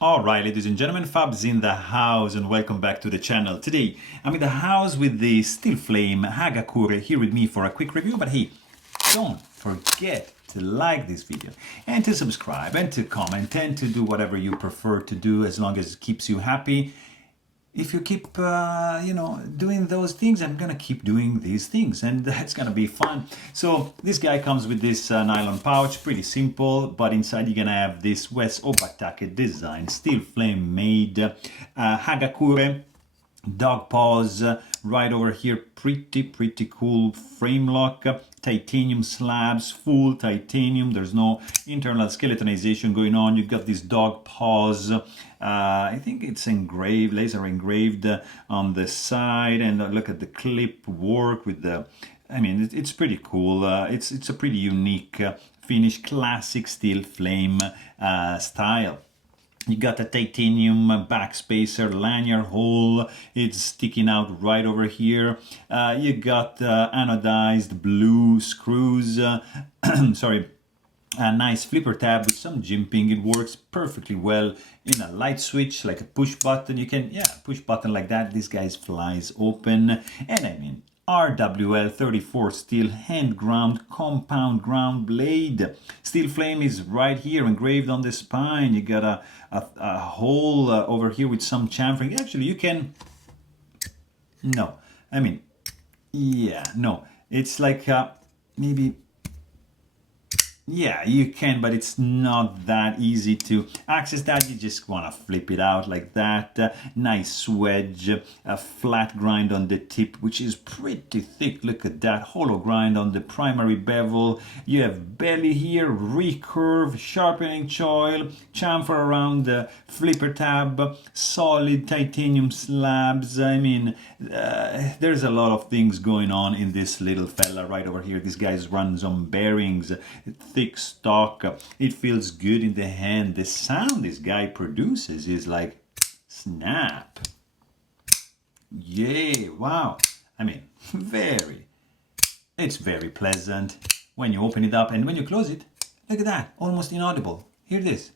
Alright, ladies and gentlemen, Fab's in the house and welcome back to the channel. Today, I'm in the house with the Steel Flame Hagakure here with me for a quick review, but hey, don't forget to like this video and to subscribe and to comment and to do whatever you prefer to do as long as it keeps you happy. If you keep, doing those things, I'm gonna keep doing these things, and that's gonna be fun. So this guy comes with this nylon pouch, pretty simple, but inside you're gonna have this West Obatake design, steel flame made Hagakure dog paws right over here. Pretty cool frame lock, titanium slabs, full titanium. There's no internal skeletonization going on. You've got these dog paws. I think it's engraved, laser engraved on the side, and look at the clip work with the, I mean, it's pretty cool. It's a pretty unique finish, classic steel flame style. You got a titanium backspacer lanyard hole. It's sticking out right over here. You got anodized blue screws. Sorry. A nice flipper tab with some jimping. It works perfectly well in a light switch, like a push button. You can, push button like that. This guy flies open. And I mean, RWL 34 steel hand ground compound ground blade. Steel flame is right here engraved on the spine. You got a hole over here with some chamfering. Actually, you can, no, I mean, yeah, no, it's like maybe, yeah, you can, but it's not that easy to access that. You just want to flip it out like that. Nice wedge, a flat grind on the tip, which is pretty thick. Look at that, hollow grind on the primary bevel. You have belly here, recurve, sharpening choil, chamfer around the flipper tab, solid titanium slabs. I mean, there's a lot of things going on in this little fella right over here. This guy's runs on bearings, thick stock. It feels good in the hand. The sound this guy produces is like snap. Yay, wow. I mean, it's very pleasant when you open it up, and when you close it, look at that, almost inaudible. Hear this,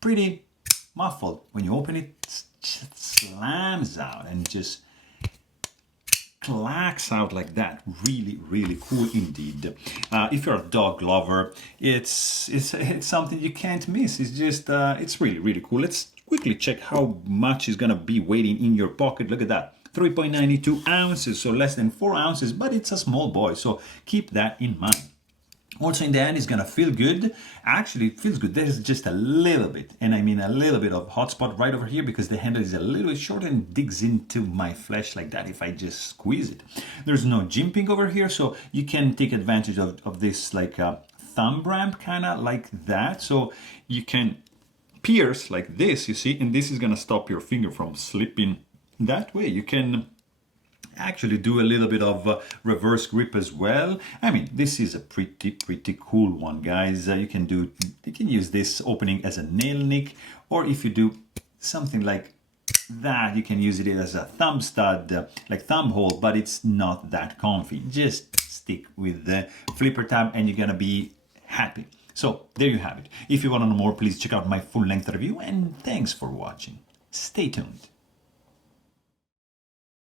pretty muffled. When you open it, slams out and just clacks out like that. Really cool indeed. If you're a dog lover, it's something you can't miss. It's just it's really cool. Let's quickly check how much is gonna be weighing in your pocket. Look at that, 3.92 ounces, so less than 4 ounces, but it's a small boy, so keep that in mind. Also in the end, it's gonna feel good. Actually, it feels good. There's just a little bit, and I mean a little bit of hot spot right over here because the handle is a little bit short and digs into my flesh like that if I just squeeze it. There's no jimping over here, so you can take advantage of this like a thumb ramp, kind of like that. So you can pierce like this, you see, and this is gonna stop your finger from slipping that way. You can actually do a little bit of reverse grip as well. I mean, this is a pretty cool one, guys. You can use this opening as a nail nick, or if you do something like that, you can use it as a thumb stud, like thumb hole, but it's not that comfy. Just stick with the flipper tab and you're gonna be happy. So there you have it. If you want to know more, please check out my full-length review, and thanks for watching. Stay tuned.